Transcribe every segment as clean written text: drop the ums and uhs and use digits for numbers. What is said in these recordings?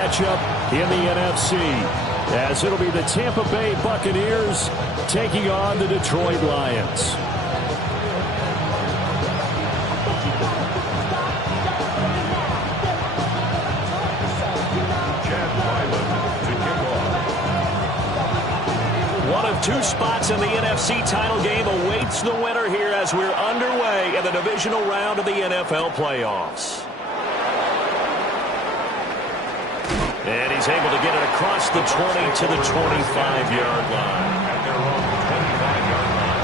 Matchup in the NFC, as it'll be the Tampa Bay Buccaneers taking on the Detroit Lions. One of two spots in the NFC title game awaits the winner here as we're underway in the divisional round of the NFL playoffs. And he's able to get it across the 20 to the 25-yard line. At their own 25-yard line.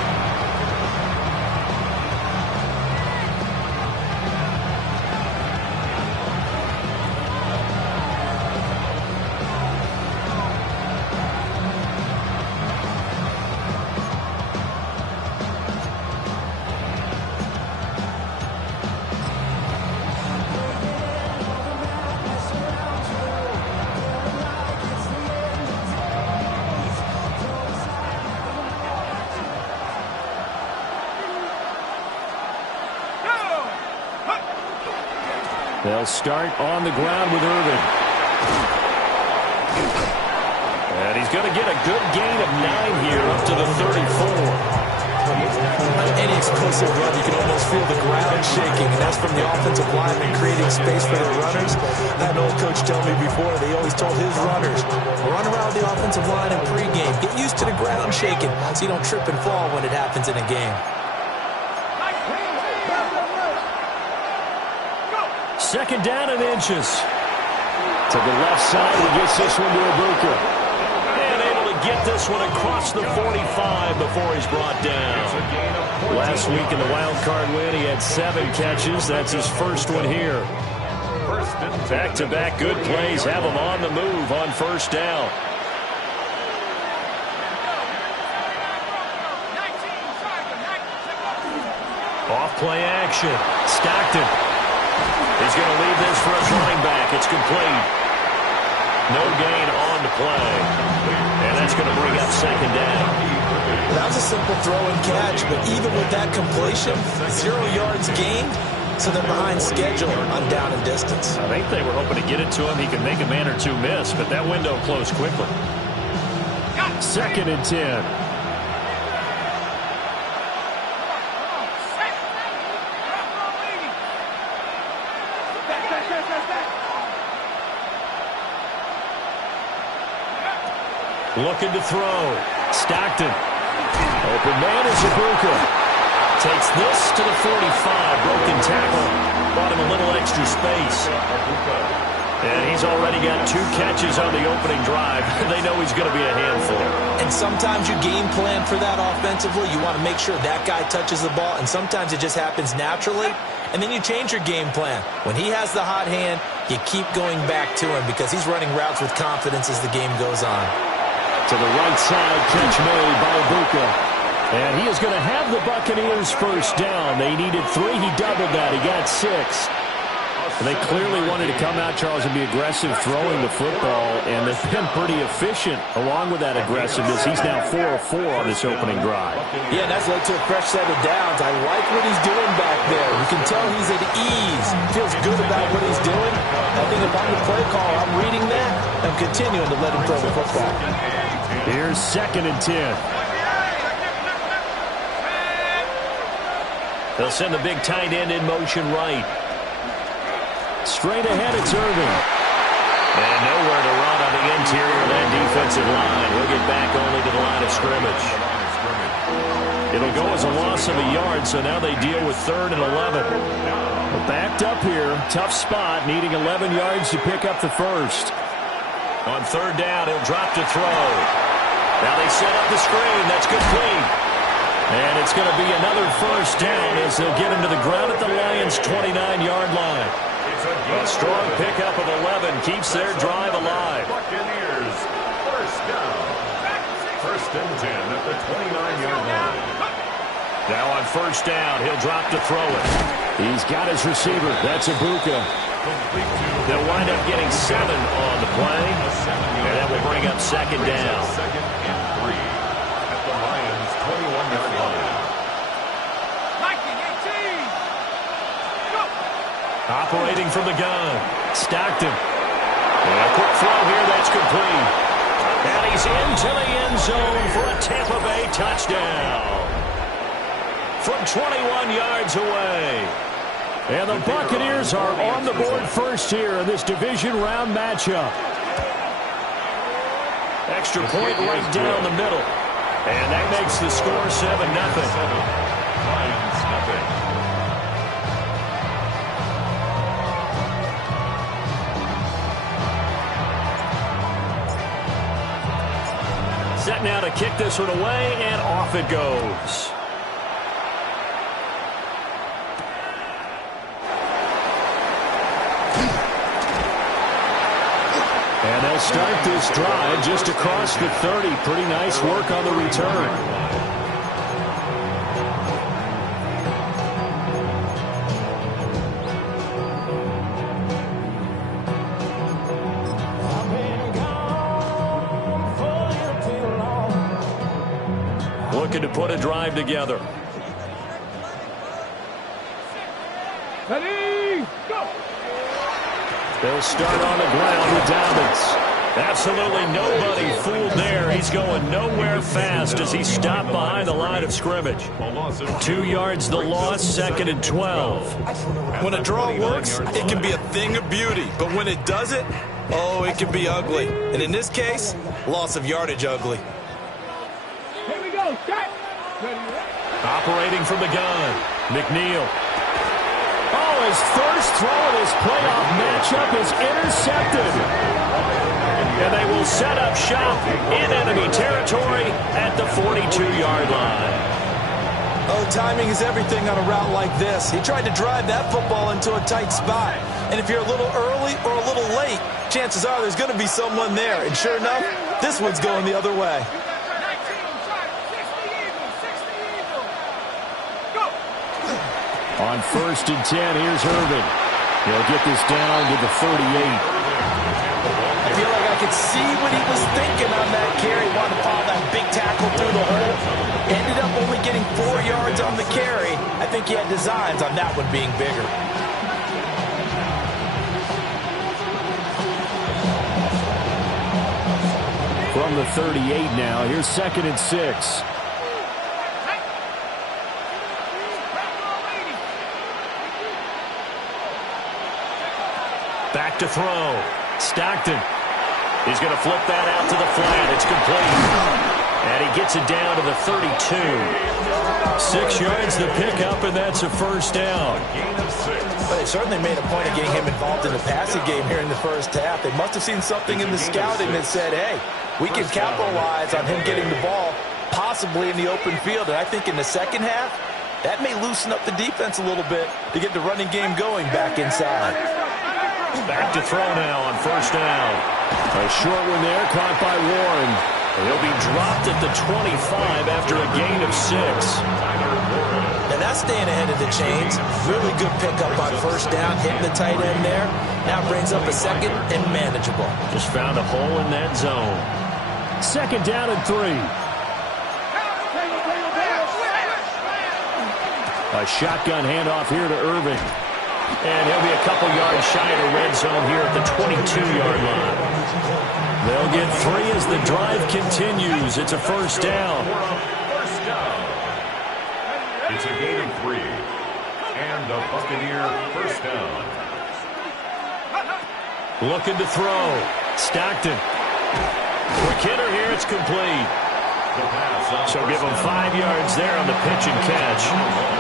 They'll start on the ground with Irvin. And he's going to get a good gain of 9 here up to the 34. On any explosive run, you can almost feel the ground shaking, and that's from the offensive lineman creating space for their runners. I had an old coach tell me before, they always told his runners, run around the offensive line in pregame. Get used to the ground shaking so you don't trip and fall when it happens in a game. Second down and inches. To the left side, he gets this one to Ibuka. And able to get this one across the 45 before he's brought down. Last week in the wild card win, he had 7 catches. That's his first one here. Back-to-back good plays have him on the move on first down. Off play action. Stockton. He's going to leave this for his running back. It's complete. No gain on the play. And that's going to bring up second down. That was a simple throw and catch, but even with that completion, 0 yards gained, so they're behind schedule on down and distance. I think they were hoping to get it to him. He could make a man or two miss, but that window closed quickly. Second and 10. Looking to throw. Stockton. Open man is Ibuka. Takes this to the 45. Broken tackle. Bought him a little extra space. And he's already got 2 catches on the opening drive. They know he's going to be a handful. And sometimes you game plan for that offensively. You want to make sure that guy touches the ball. And sometimes it just happens naturally. And then you change your game plan. When he has the hot hand, you keep going back to him because he's running routes with confidence as the game goes on. To the right side, catch made by Ibuka. And he is going to have the Buccaneers first down. They needed 3. He doubled that. He got 6. And they clearly wanted to come out, Charles, and be aggressive throwing the football. And they've been pretty efficient along with that aggressiveness. He's now 4 of 4 on this opening drive. Yeah, and that's led to a fresh set of downs. I like what he's doing back there. You can tell he's at ease. Feels good about what he's doing. I think if I'm the play caller, I'm reading that. I'm continuing to let him throw the football. Here's second and 10. They'll send the big tight end in motion right. Straight ahead, it's Irvin. And nowhere to run on the interior of that defensive line. He'll get back only to the line of scrimmage. It'll go as a loss of a yard, so now they deal with 3rd and 11. But backed up here, tough spot, needing 11 yards to pick up the first. On 3rd down, he'll drop to throw. Now they set up the screen. That's complete. And it's going to be another first down as they'll get him to the ground at the Lions' 29-yard line. A strong pickup of 11 keeps their drive alive. Buccaneers, first down. 1st and 10 at the 29-yard line. Now on first down, he'll drop to throw it. He's got his receiver. That's Ibuka. They'll wind up getting 7 on the play. And that will bring up second down. 2nd and 3 at the Lions' 21-yard line. Operating from the gun. Stockton. And a quick throw here that's complete. And he's into the end zone for a Tampa Bay touchdown. From 21 yards away. And the Buccaneers are on the board first here in this division round matchup. Extra point right down the middle. And that makes the score 7-0. Lions nothing. Set now to kick this one away, and off it goes. And they'll start this drive just across the 30. Pretty nice work on the return. Looking to put a drive together. Ready, go! They'll start on the ground with Dobbins. Absolutely nobody fooled there. He's going nowhere fast as he stopped behind the line of scrimmage. 2 yards the loss, 2nd and 12. When a draw works, it can be a thing of beauty. But when it doesn't, oh, it can be ugly. And in this case, loss of yardage ugly. Here we go, start! Operating from the gun, McNeil. Oh, his first throw of this playoff matchup is intercepted. And they will set up shop in enemy territory at the 42-yard line. Oh, timing is everything on a route like this. He tried to drive that football into a tight spot. And if you're a little early or a little late, chances are there's going to be someone there. And sure enough, this one's going the other way. On 1st and 10, here's Irvin. He'll get this down to the 38. I feel like I could see what he was thinking on that carry. Wanted to follow that big tackle through the hole. Ended up only getting 4 yards on the carry. I think he had designs on that one being bigger. From the 38 now, here's 2nd and 6. Back to throw. Stockton. He's going to flip that out to the flat. It's complete. And he gets it down to the 32. 6 yards the pickup, and that's a first down. But they certainly made a point of getting him involved in the passing game here in the first half. They must have seen something in the scouting that said, hey, we can capitalize on him getting the ball, possibly in the open field. And I think in the second half, that may loosen up the defense a little bit to get the running game going back inside. Back to throw now on first down. A short one there, caught by Warren. He'll be dropped at the 25 after a gain of 6. And that's staying ahead of the chains. Really good pickup on first down, hitting the tight end there. Now brings up a 2nd and manageable. Just found a hole in that zone. 2nd down and 3. A shotgun handoff here to Irving. And he'll be a couple yards shy of the red zone here at the 22-yard line. They'll get 3 as the drive continues. It's a first down. It's a gain of 3. And a Buccaneer first down. Looking to throw. Stockton. Quick hitter here. It's complete. So give him 5 yards there on the pitch and catch.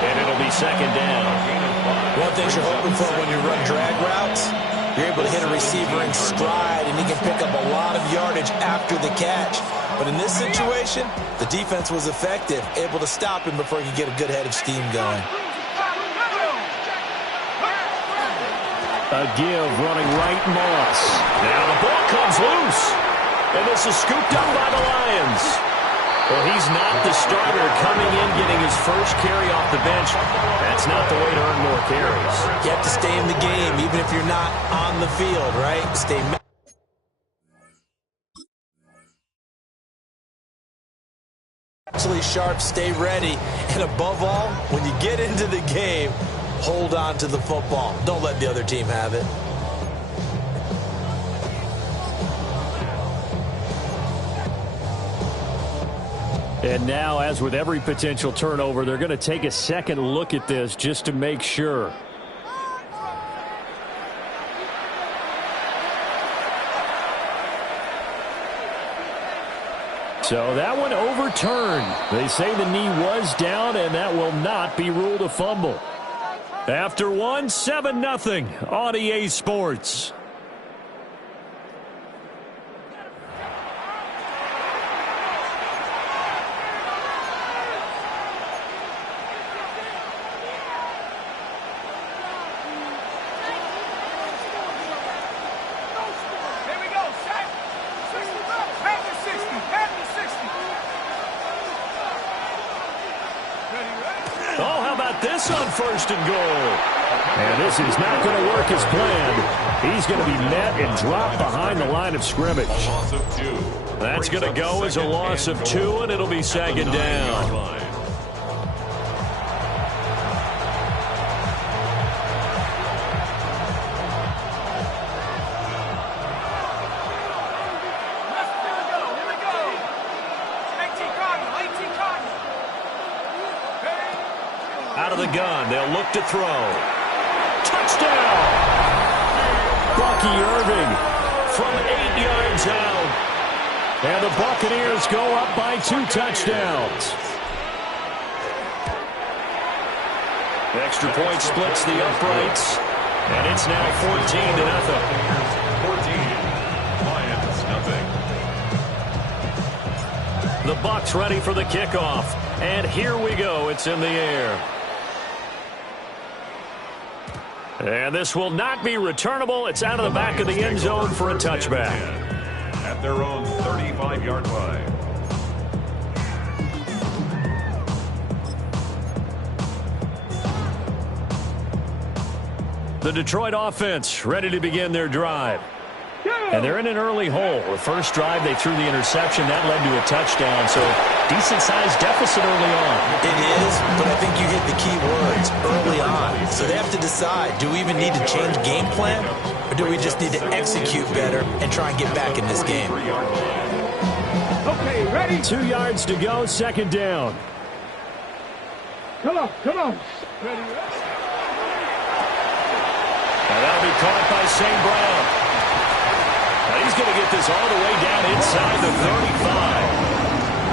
And it'll be 2nd down. One thing you're hoping for when you run drag routes, you're able to hit a receiver in stride, and he can pick up a lot of yardage after the catch. But in this situation, the defense was effective, able to stop him before he could get a good head of steam going. A give running right, Moss. Now the ball comes loose. And this is scooped up by the Lions. Well, he's not the starter coming in, getting his first carry off the bench. That's not the way to earn more carries. You have to stay in the game, even if you're not on the field, right? Stay mentally sharp, stay ready, and above all, when you get into the game, hold on to the football. Don't let the other team have it. And now, as with every potential turnover, they're going to take a second look at this just to make sure. So that one overturned. They say the knee was down, and that will not be ruled a fumble. After one, 7-0 on EA Sports. This on 1st and goal. And this is not going to work as planned. He's going to be met and dropped behind the line of scrimmage. That's going to go as a loss of 2, and it'll be 2nd down. Out of the gun, they'll look to throw. Touchdown! Bucky Irving from 8 yards out. And the Buccaneers go up by 2 touchdowns. The extra point splits the uprights, and it's now 14-0. 14, Lions nothing. The Bucs ready for the kickoff. And here we go. It's in the air. And this will not be returnable. It's out of the back of the end zone for a touchback. At their own 35-yard line. The Detroit offense ready to begin their drive. And they're in an early hole. The first drive, they threw the interception. That led to a touchdown. So decent-sized deficit early on. It is, but I think you hit the key words, early on. So they have to decide, do we even need to change game plan? Or do we just need to execute better and try and get back in this game? Okay, ready? 2 yards to go, 2nd down. Come on, come on. Ready, And that'll be caught by St. Brown. He's going to get this all the way down inside the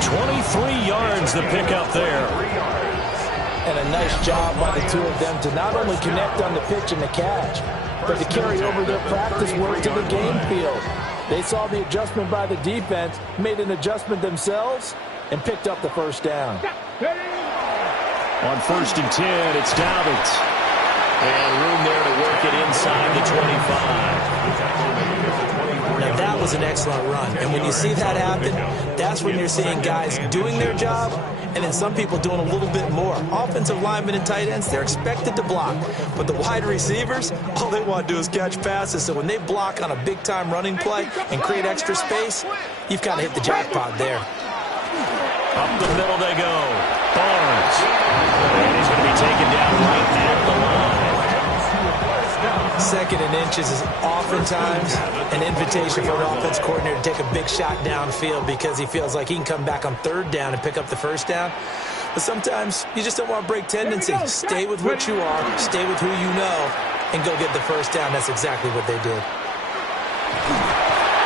35. 23 yards the pickup there. And a nice job by the two of them to not only connect on the pitch and the catch, but to carry over their practice work to the game field. They saw the adjustment by the defense, made an adjustment themselves, and picked up the 1st down. On 1st and 10, it's Dobbins. And room there to work it inside the 25. Now, that was an excellent run. And when you see that happen, that's when you're seeing guys doing their job and then some people doing a little bit more. Offensive linemen and tight ends, they're expected to block. But the wide receivers, all they want to do is catch passes. So when they block on a big-time running play and create extra space, you've kind of hit the jackpot there. Up the middle they go. Barnes. And he's going to be taken down right at the line. 2nd and inches is oftentimes an invitation for an offense coordinator to take a big shot downfield because he feels like he can come back on 3rd down and pick up the 1st down. But sometimes you just don't want to break tendency. Stay with what you are, stay with who you know, and go get the 1st down. That's exactly what they did.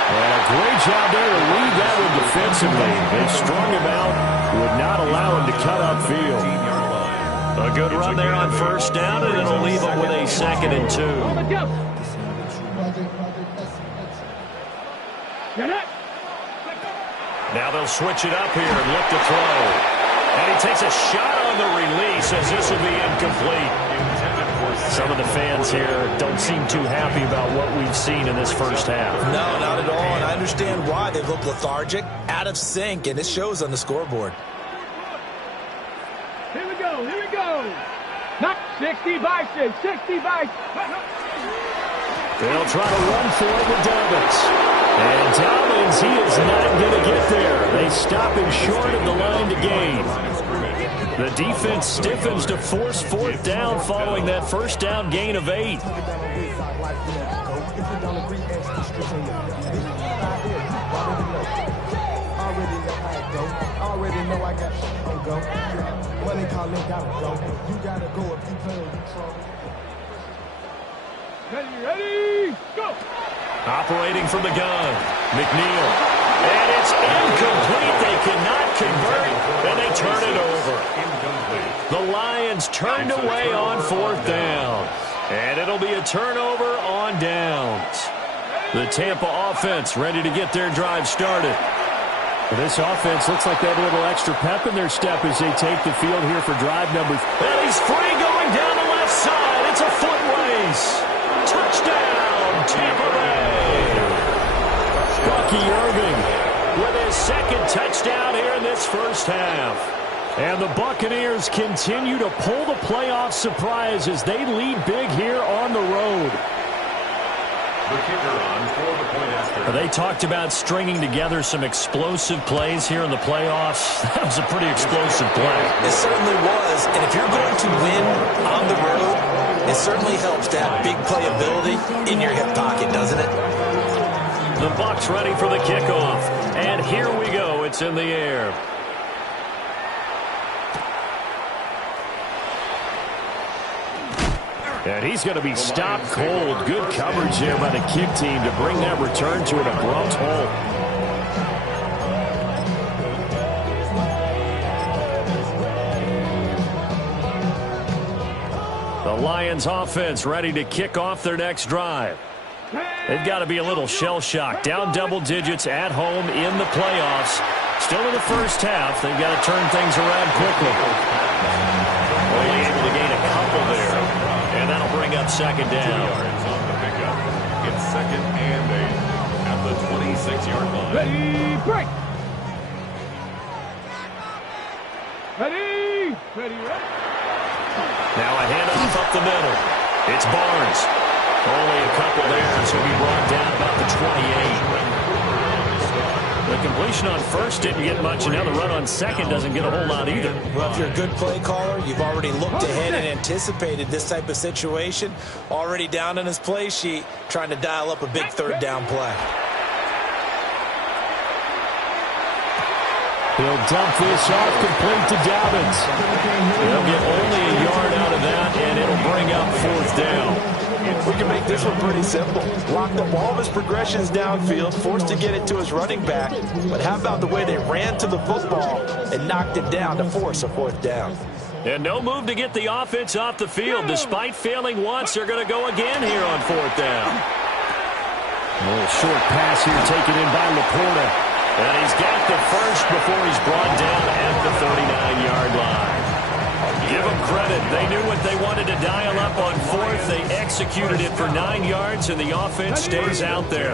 And a great job there to lead that one defensively. They strung him out, would not allow him to cut upfield. A good run there on 1st down, and it'll leave them with a 2nd and 2. Now they'll switch it up here and look to throw. And he takes a shot on the release as this will be incomplete. Some of the fans here don't seem too happy about what we've seen in this 1st half. No, not at all, and I understand why. They look lethargic, out of sync, and it shows on the scoreboard. Here we go, here we go. Not 60 by 6, 60 by. They'll try to run for it with Dobbins. And Dobbins, he is not going to get there. They stop him short of the line to gain. The defense stiffens to force 4th down following that 1st down gain of 8. Already know I got let that one go. You gotta go if you play or you trouble. Ready, go! Operating from the gun, McNeil. And it's incomplete. They cannot convert, and they turn it over. The Lions turned away on 4th down. And it'll be a turnover on downs. The Tampa offense ready to get their drive started. Well, this offense looks like they have a little extra pep in their step as they take the field here for drive number. And he's free going down the left side. It's a foot race. Touchdown, Tampa Bay. Bucky Irving with his second touchdown here in this first half. And the Buccaneers continue to pull the playoff surprise as they lead big here on the road. The kicker on for the point after. They talked about stringing together some explosive plays here in the playoffs. That was a pretty explosive play. It certainly was. And if you're going to win on the road, it certainly helps to have big playability in your hip pocket, doesn't it? The Bucs ready for the kickoff. And here we go. It's in the air. And he's going to be stopped cold. Good coverage there by the kick team to bring that return to an abrupt halt. The Lions offense ready to kick off their next drive. They've got to be a little shell-shocked. Down double digits at home in the playoffs. Still in the first half. They've got to turn things around quickly. Only able to gain a couple there. And that'll bring up second down. 2 yards on the pickup. It's 2nd and 8 at the 26-yard line. Ready, break! Ready. Now a handoff up the middle. It's Barnes. Only a couple there, so he'll be brought down about the 28. The completion on first didn't get much, and now the run on second doesn't get a whole lot either. Well, if you're a good play caller, you've already looked ahead and anticipated this type of situation. Already down on his play sheet, trying to dial up a big 3rd down play. He'll dump this off complete to Dobbins. They'll get only a yard out of that, and it'll bring up 4th down. We can make this one pretty simple. Locked up all of his progressions downfield, forced to get it to his running back. But how about the way they ran to the football and knocked it down to force a 4th down? And no move to get the offense off the field. Despite failing once, they're going to go again here on 4th down. A little short pass here taken in by Laporta. And he's got the first before he's brought down at the 39-yard line. Give them credit. They knew what they wanted to dial up on 4th. They executed it for 9 yards, and the offense stays out there.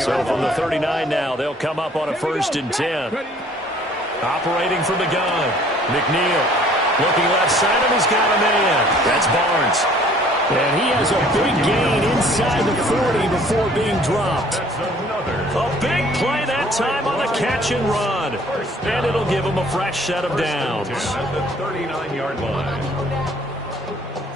So from the 39 now, they'll come up on a 1st and 10. Operating from the gun, McNeil. Looking left side, and he's got a man. That's Barnes. And he has a big gain inside the 40 before being dropped. A big play that time on the catch and run. And it'll give him a fresh set of downs. At the 39-yard line.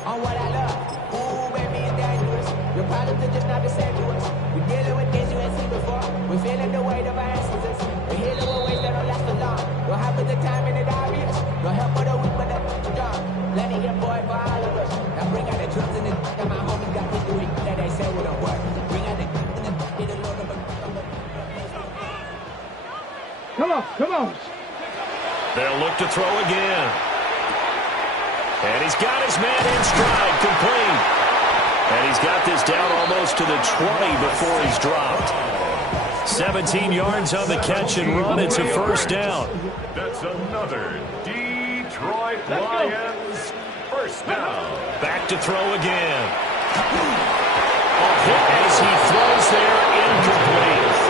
On what I love. Ooh, baby, it's dangerous. Your problems are just not the same to us. We're dealing with things you ain't seen before. We're feeling the weight of our instances. We're healing with ways that don't last for long. What happens the time and it obvious? No help for the weak, but the strong. Plenty of boy for all of us. Now bring out the drums and the and my homies got history that they say will don't work. Bring out the get a load of a. Come on. They'll look to throw again. And he's got his man in stride, complete. And he's got this down almost to the 20 before he's dropped. 17 yards on the catch and run. It's a 1st down. That's another Detroit Lions 1st down. Back to throw again. A hit as he throws there, incomplete.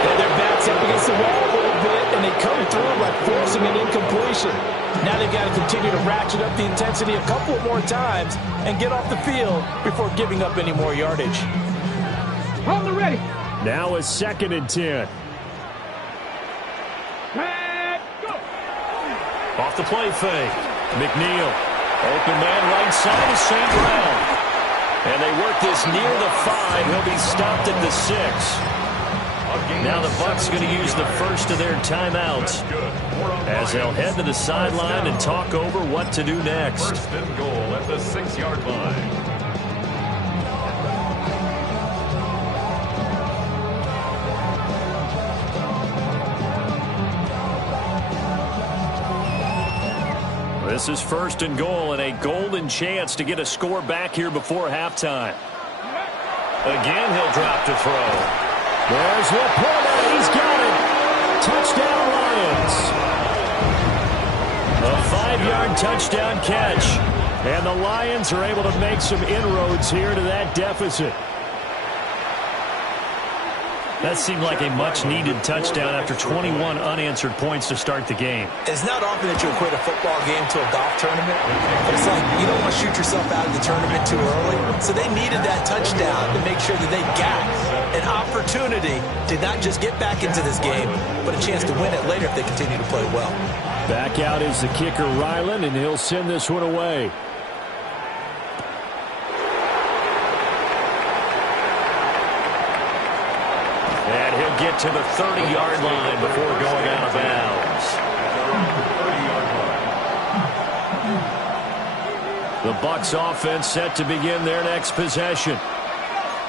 And their backs up against the wall a little bit, and they come through by forcing an incompletion. Now they've got to continue to ratchet up the intensity a couple more times and get off the field before giving up any more yardage. Hold the ready. Now a 2nd and 10. And go. Off the play fake. McNeil. Open man right side of St. Brown. And they work this near the 5. He'll be stopped at the 6. A Now the Bucs going to use the first of their timeouts as they'll head to the sideline and talk over what to do next. First and goal at the 6-yard line. This is first and goal and a golden chance to get a score back here before halftime. Again, he'll drop to throw. There's Laporta. He's got it. Touchdown, Lions. A 5-yard touchdown catch. And the Lions are able to make some inroads here to that deficit. That seemed like a much-needed touchdown after 21 unanswered points to start the game. It's not often that you equate a football game to a golf tournament, but it's like you don't want to shoot yourself out of the tournament too early. So they needed that touchdown to make sure that they got an opportunity to not just get back into this game, but a chance to win it later if they continue to play well. Back out is the kicker, Ryland, and he'll send this one away. And he'll get to the 30-yard line before going out of bounds. The Bucs offense set to begin their next possession.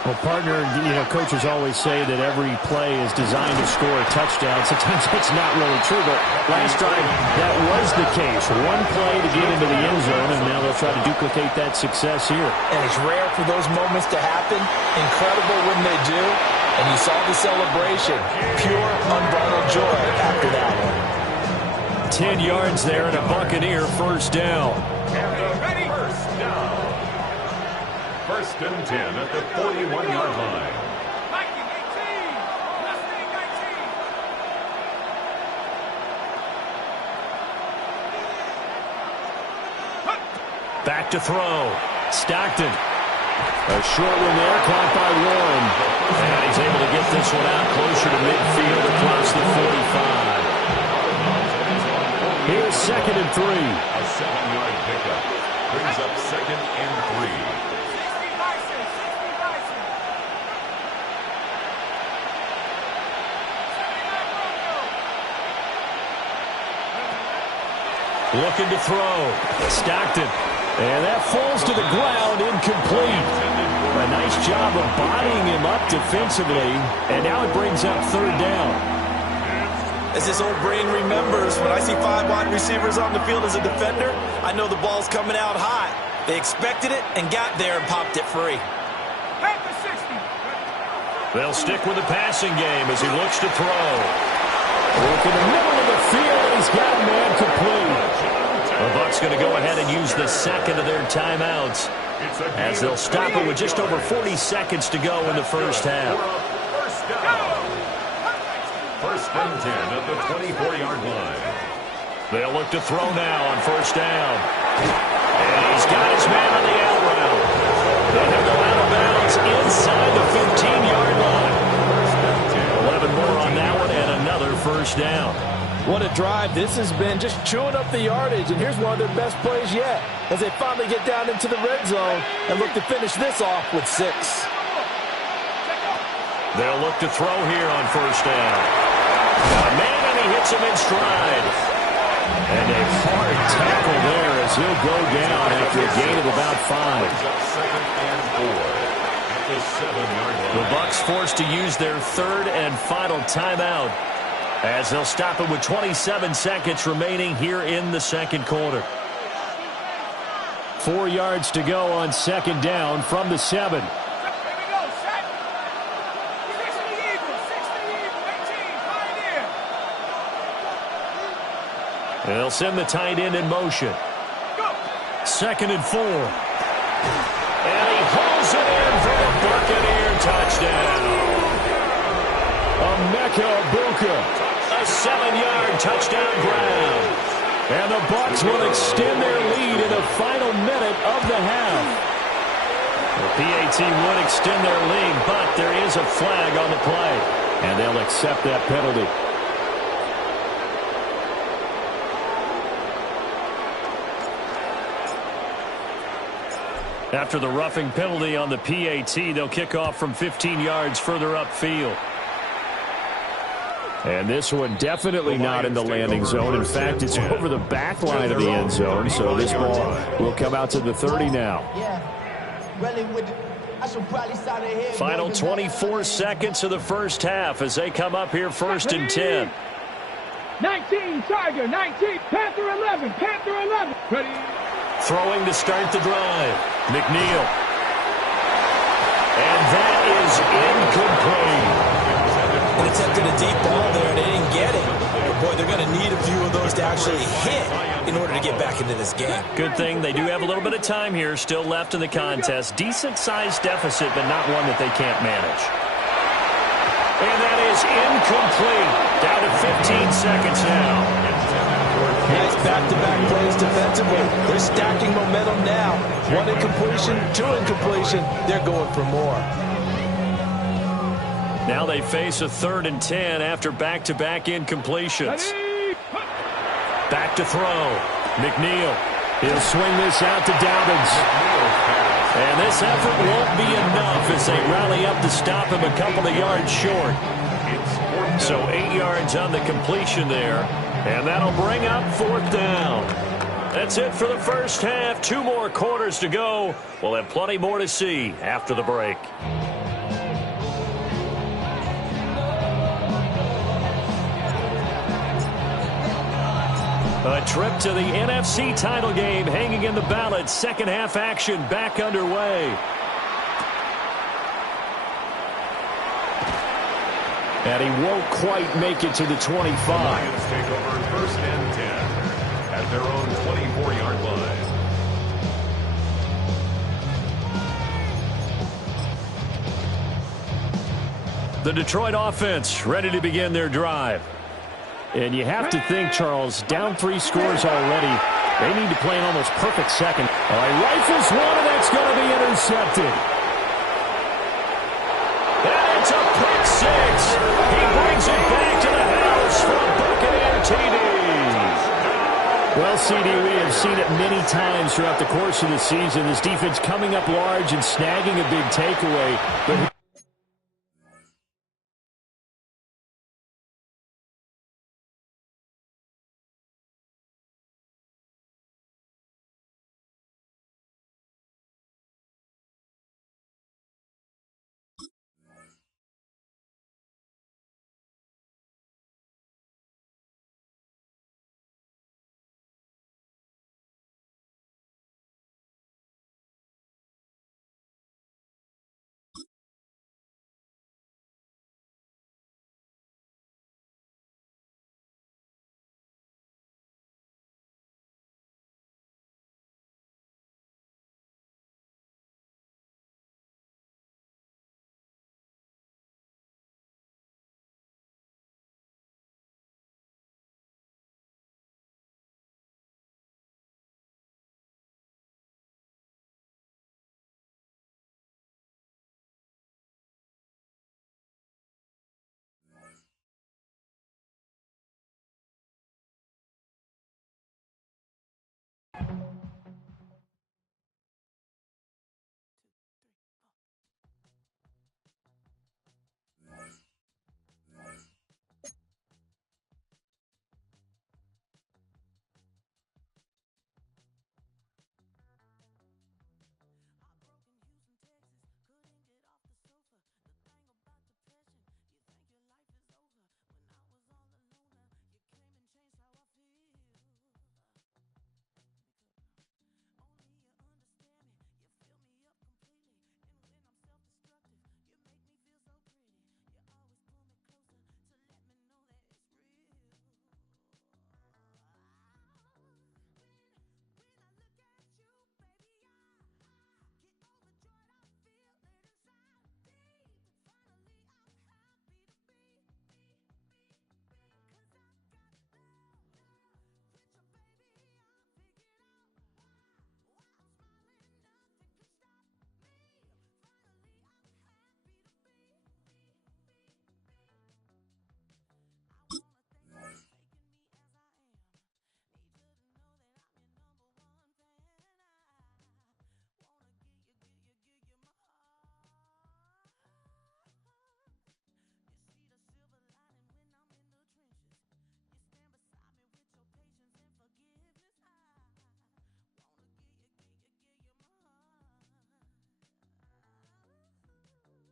Well, partner, coaches always say that every play is designed to score a touchdown. Sometimes it's not really true, but last drive, that was the case. One play to get into the end zone, and now they'll try to duplicate that success here. And it's rare for those moments to happen. Incredible when they do. And you saw the celebration. Pure, unbridled joy after that one. 10 yards there and a Buccaneer first down. First down. First and 10 at the 41-yard line. Back to throw. Stockton. A short one there, caught by Warren. And he's able to get this one out closer to midfield across the 45. Here's second and 3. A 7-yard pickup. Brings up second and 3. Looking to throw. Stockton. And that falls to the ground, incomplete. A nice job of bodying him up defensively. And now it brings up third down. As this old brain remembers, when I see 5 wide receivers on the field as a defender, I know the ball's coming out high. They expected it and got there and popped it free. They'll stick with the passing game as he looks to throw. Look in the middle of the field, and he's got a man complete. The Bucs going to go ahead and use the second of their timeouts as they'll stop it with just over 40 seconds to go in the first half. First down. First and 10 at the 24-yard line. They'll look to throw now on first down. And he's got his man on the out route. And he'll go out of bounds inside the 15-yard line. 11 more on that one and another first down. What a drive this has been, just chewing up the yardage. And here's one of their best plays yet as they finally get down into the red zone and look to finish this off with 6. They'll look to throw here on first down. Got a man, and he hits him in stride. And a hard tackle there as he'll go down after a gain of about 5. Second and 4 at the 7-yard line. The Bucs forced to use their third and final timeout as they'll stop it with 27 seconds remaining here in the second quarter. 4 yards to go on second down from the 7. They'll send the tight end in motion. Second and 4. And he hauls it in for a Buccaneer touchdown. Emeka Egbuka. A 7-yard touchdown ground. And the Bucs will extend their lead in the final minute of the half. The PAT would extend their lead, but there is a flag on the play. And they'll accept that penalty. After the roughing penalty on the PAT, they'll kick off from 15 yards further upfield. And this one definitely not in the landing zone. In fact, it's over the back line of the end zone. So this ball will come out to the 30 now. Final 24 seconds of the first half as they come up here 1st and 10. 19, Tiger, 19, Panther 11, Panther 11. Ready? Throwing to start the drive. McNeil. And that is incomplete. They attempted a deep ball there, and they didn't get it. But boy, they're going to need a few of those to actually hit in order to get back into this game. Good thing they do have a little bit of time here still left in the contest. Decent-sized deficit, but not one that they can't manage. And that is incomplete. Down to 15 seconds now. Nice back-to-back plays defensively. They're stacking momentum now. 1 incompletion, 2 incompletion. They're going for more. Now they face a 3rd and 10 after back-to-back incompletions. Back to throw. McNeil. He'll swing this out to Dobbins. And this effort won't be enough as they rally up to stop him a couple of yards short. So 8 yards on the completion there. And that'll bring up 4th down. That's it for the first half. 2 more quarters to go. We'll have plenty more to see after the break. A trip to the NFC title game hanging in the balance. Second half action back underway. And he won't quite make it to the 25. The Lions take over 1st and 10 at their own 24-yard line. The Detroit offense ready to begin their drive. And you have to think, Charles, down 3 scores already. They need to play an almost perfect second. All right, rifles one, and that's going to be intercepted. And it's a pick 6. He brings it back to the house for a Buccaneer TD. Well, CD, we have seen it many times throughout the course of the season. This defense coming up large and snagging a big takeaway. But